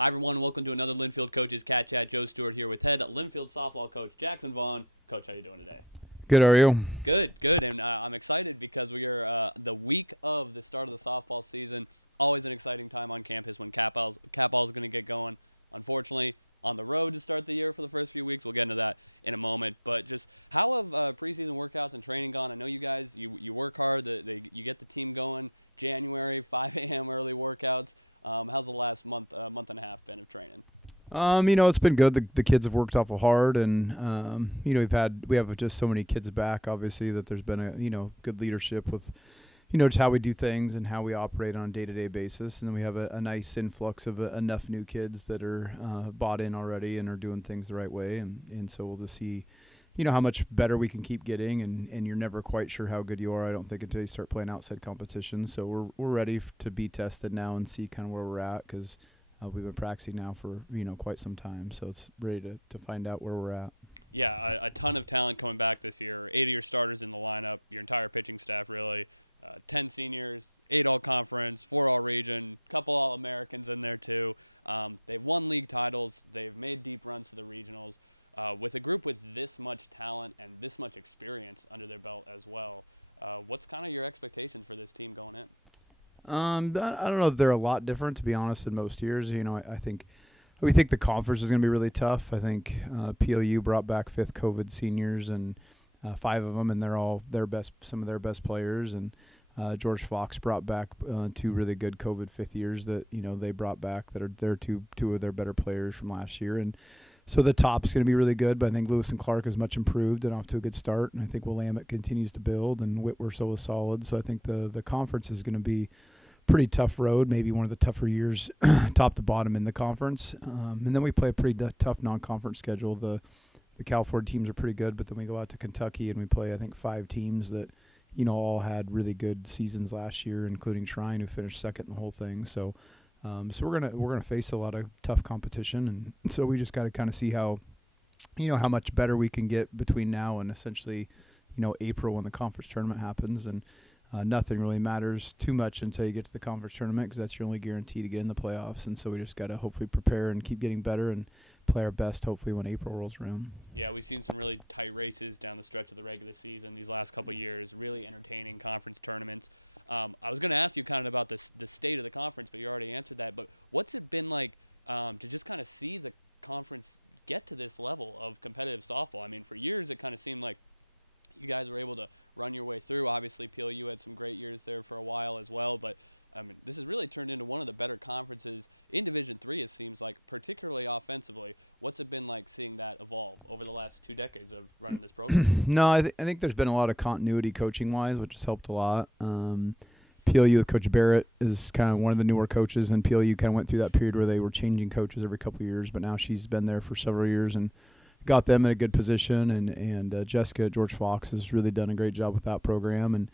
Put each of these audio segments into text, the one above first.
Hi, everyone. Welcome to another Linfield Coaches CatChat. Joe Stewart here with head Linfield Softball coach Jackson Vaughan. Coach, how you doing today? Good, are you? Good. And I'm excited because we are the week of the start of the softball season. Always an exciting time on campus when Cat-Ball's going to get going. Unfortunately, on the road to start the year for the first few weeks. We'll get into that in a moment. But just how have preseason workouts and training gone? I know you guys, you work hard. You get the team going January, 5 a.m. early workouts. How's the last month and a half been of training? It's been good. The kids have worked awful hard, and we have just so many kids back. Obviously, that there's been a good leadership with just how we do things and how we operate on a day-to-day basis. And then we have a nice influx of enough new kids that are bought in already and are doing things the right way. And so we'll just see, how much better we can keep getting. And you're never quite sure how good you are, I don't think, until you start playing outside competitions. So we're ready to be tested now and see kind of where we're at, because we've been practicing now for quite some time. So it's ready to find out where we're at. Yeah, a ton of talent coming back this year. 8 of your starters in the lineup, your entire pitching staff really. 10 seniors, 8 all-conference, 4 all-region, couple all-Americans in there too. They've won league titles. They've made deep runs to the regionals. With a group with this much talent and this much experience under their belt as well, what's kind of your expectations for this team going in? I don't know if they're a lot different, to be honest, than most years. I think we think the conference is going to be really tough. I think PLU brought back 5th COVID seniors, and 5 of them, and they're all some of their best players. And George Fox brought back 2 really good COVID 5th years that they brought back that are they're two of their better players from last year. And so the top's going to be really good, but I think Lewis and Clark is much improved and off to a good start. And I think Willamette continues to build, and Whitworth so is solid. So I think the conference is going to be pretty tough road, maybe one of the tougher years top to bottom in the conference. And then we play a pretty tough non-conference schedule. The Cal Ford teams are pretty good, but then we go out to Kentucky and we play, I think, 5 teams that, all had really good seasons last year, including Shrine, who finished second in the whole thing. So we're gonna face a lot of tough competition, and so we just got to kind of see how much better we can get between now and essentially, April, when the conference tournament happens. And nothing really matters too much until you get to the conference tournament, because that's your only guarantee to get in the playoffs. And so we just got to hopefully prepare and keep getting better and play our best, hopefully, when April rolls around. Yeah, we've seen some really tight races down the stretch of the regular season these last couple of years, really entertaining conference tournaments. I was going to ask you kind of about the state of the conference, but you already answered that. But what's it been like to just kind of see the conference get to this level of competitive softball? I mean, for years it kind of seemed like you guys were able to run your way through. Obviously, PLU had some great years there for a while as well, but I mean, this has really turned into one of the better conferences in Division III, it seems like, particularly offensively. What's it been like seeing that evolve over the last 2 decades of running this program? No, I think there's been a lot of continuity coaching-wise, which has helped a lot. PLU with Coach Barrett is kind of one of the newer coaches, and PLU kind of went through that period where they were changing coaches every couple of years, but now she's been there for several years and got them in a good position. And Jessica at George Fox has really done a great job with that program. And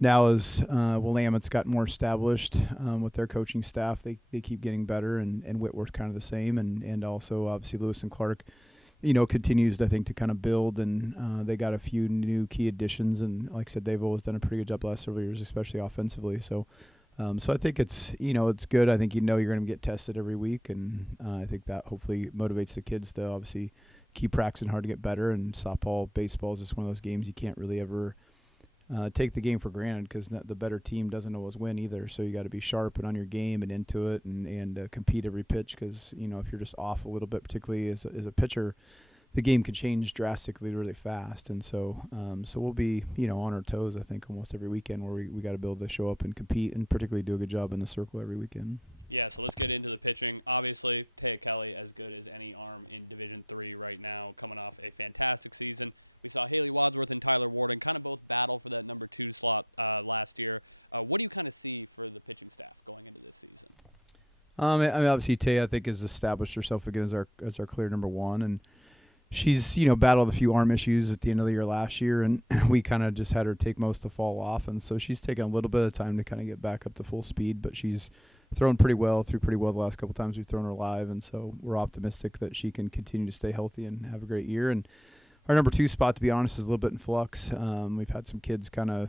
now as Willamette's got more established with their coaching staff, they keep getting better, and Whitworth kind of the same. And also, obviously, Lewis and Clark, continues, I think, to kind of build. And they got a few new key additions. And like I said, they've always done a pretty good job the last several years, especially offensively. So I think it's good. I think you're going to get tested every week. And I think that hopefully motivates the kids to obviously keep practicing hard to get better. And softball, baseball is just one of those games you can't really ever take the game for granted, because the better team doesn't always win either. So you got to be sharp and on your game and into it, and compete every pitch, because if you're just off a little bit, particularly as a pitcher, the game can change drastically really fast. And so we'll be on our toes, I think, almost every weekend, where we got to be able to show up and compete, and particularly do a good job in the circle every weekend. Yeah, so let's get into the pitching. Obviously, Taya Kelly as good as any arm in Division III right now, coming off a fantastic season. We saw Haley Wadsworth and Tyler Warden kind of both battle for that number 2 slot last year. What do you kind of see for the pitching staff going into this season? I mean, obviously, Taya, I think, has established herself again as our clear number 1, and she's battled a few arm issues at the end of the year last year, and we kind of just had her take most of the fall off, and so she's taken a little bit of time to kind of get back up to full speed, but she's thrown pretty well the last couple times we've thrown her live, and so we're optimistic that she can continue to stay healthy and have a great year. And our number 2 spot, to be honest, is a little bit in flux. We've had some kids kind of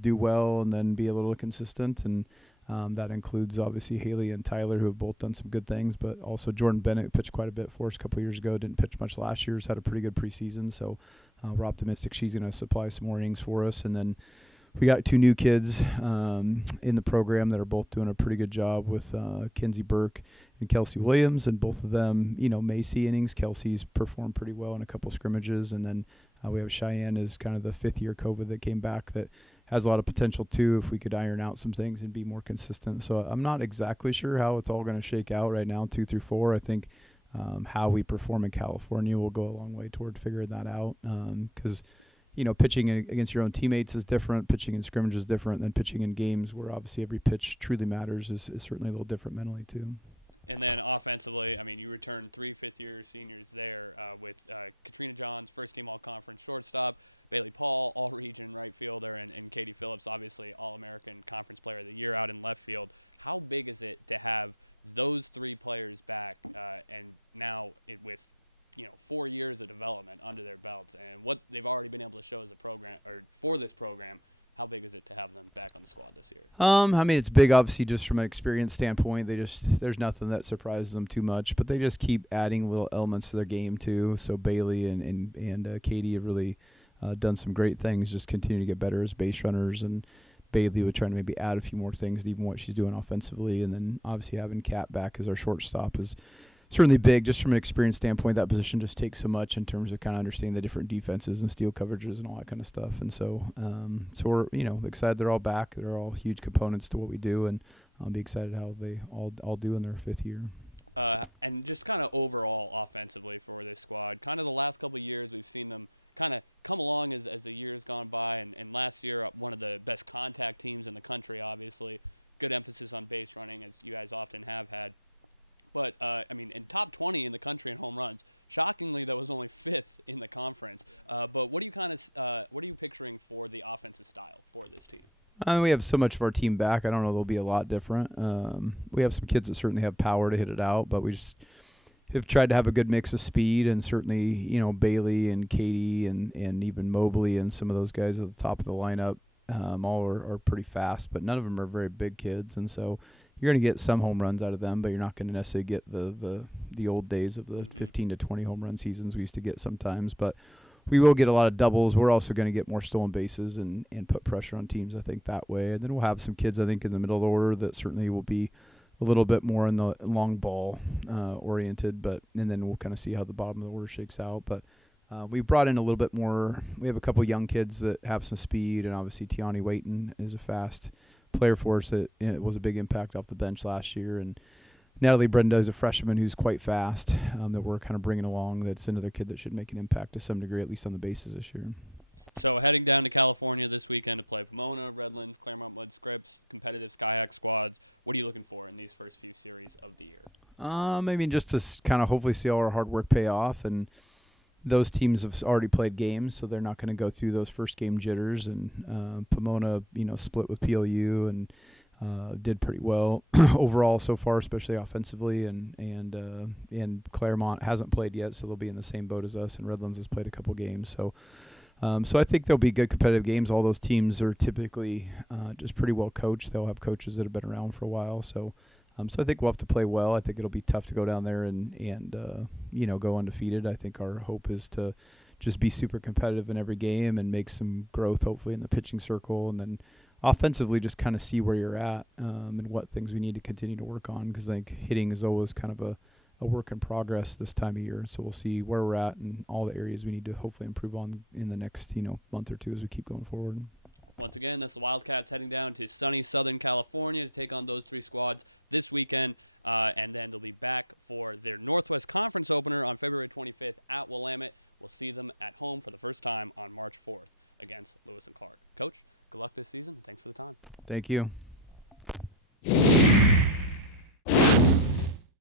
do well and then be a little inconsistent, and That includes obviously Haley and Tyler, who have both done some good things, but also Jordan Bennett, who pitched quite a bit for us a couple years ago, didn't pitch much last year, has had a pretty good preseason, so we're optimistic she's going to supply some more innings for us. And then we got 2 new kids in the program that are both doing a pretty good job with Kinsey Burke and Kelsey Williams, and both of them, may see innings. Kelsey's performed pretty well in a couple scrimmages, and then we have Cheyenne as kind of the 5th-year COVID that came back that has a lot of potential too if we could iron out some things and be more consistent. So I'm not exactly sure how it's all going to shake out right now, 2 through 4. I think how we perform in California will go a long way toward figuring that out because, pitching against your own teammates is different. Pitching in scrimmage is different than pitching in games where obviously every pitch truly matters is certainly a little different mentally too. And then offensively, you returned 3 fifth-year seniors there with Katrina Johns, first-team all-conference shortstop, Bailey Paul, all-region right fielder, and Katie Phillips, obviously all-American conference player of the year out in left field. How big is it to have those 3 players back and now with 4 years of development under their belts and what they've already been able to show as a program or for this program? How big is it to have them back on the squad this year? It's big, obviously, just from an experience standpoint. There's nothing that surprises them too much, but they just keep adding little elements to their game too. So Bailey and Katie have really done some great things, just continue to get better as base runners, and Bailey would try to maybe add a few more things to even what she's doing offensively. And then obviously having Kat back as our shortstop is certainly big, just from an experience standpoint. That position just takes so much in terms of kind of understanding the different defenses and steal coverages and all that kind of stuff. And so we're excited they're all back. They're all huge components to what we do, and I'll be excited how they all do in their 5th year. And just kind of overall offensively for this squad, kind of the last couple of years we've seen them kind of come along as the years gone by, and last year one of the best contact teams in the country, obviously. Good emphasis on base running, as you guys often have had. But, in top 20 in the country in home runs. Shockingly, that was only 5th in the conference. But what are you picturing for the offensive style for this team? We have so much of our team back. I don't know they'll be a lot different. We have some kids that certainly have power to hit it out, but we just have tried to have a good mix of speed, and certainly, Bailey and Katie and even Mobley and some of those guys at the top of the lineup all are pretty fast, but none of them are very big kids, and so you're going to get some home runs out of them, but you're not going to necessarily get the old days of the 15 to 20 home run seasons we used to get sometimes. But we will get a lot of doubles. We're also going to get more stolen bases and put pressure on teams, I think, that way. And then we'll have some kids, I think, in the middle of the order that certainly will be a little bit more in the long ball oriented. And then we'll kind of see how the bottom of the order shakes out. But we brought in a little bit more. We have a couple young kids that have some speed, and obviously Tiani Waiton is a fast player for us that it was a big impact off the bench last year, and Natalie Brenda is a freshman who's quite fast that we're kind of bringing along. That's another kid that should make an impact to some degree, at least on the bases this year. So heading down to California this weekend to play Pomona, Redlands, Claremont Mud Scripps, competitive SCIAC squads. What are you looking for in these first few series of the year? Just to kind of hopefully see all our hard work pay off, and those teams have already played games, so they're not going to go through those first game jitters. And Pomona, split with PLU and did pretty well overall so far, especially offensively. And Claremont hasn't played yet, so they'll be in the same boat as us. And Redlands has played a couple games, so I think there'll be good competitive games. All those teams are typically just pretty well coached. They'll have coaches that have been around for a while, so I think we'll have to play well. I think it'll be tough to go down there and go undefeated. I think our hope is to just be super competitive in every game and make some growth, hopefully, in the pitching circle. And then offensively, just kind of see where you're at and what things we need to continue to work on, because I think hitting is always kind of a work in progress this time of year. So we'll see where we're at and all the areas we need to hopefully improve on in the next month or two as we keep going forward. Once again, that's the Wildcats heading down to sunny Southern California to take on those 3 squads this weekend, and then they'll be back for their Northwest Conference opener on February 25th at Willamette. We'll see them at home for the first time on March 4th against Lewis and Clark. Coach, good luck this season, and thanks for the time. Thank you.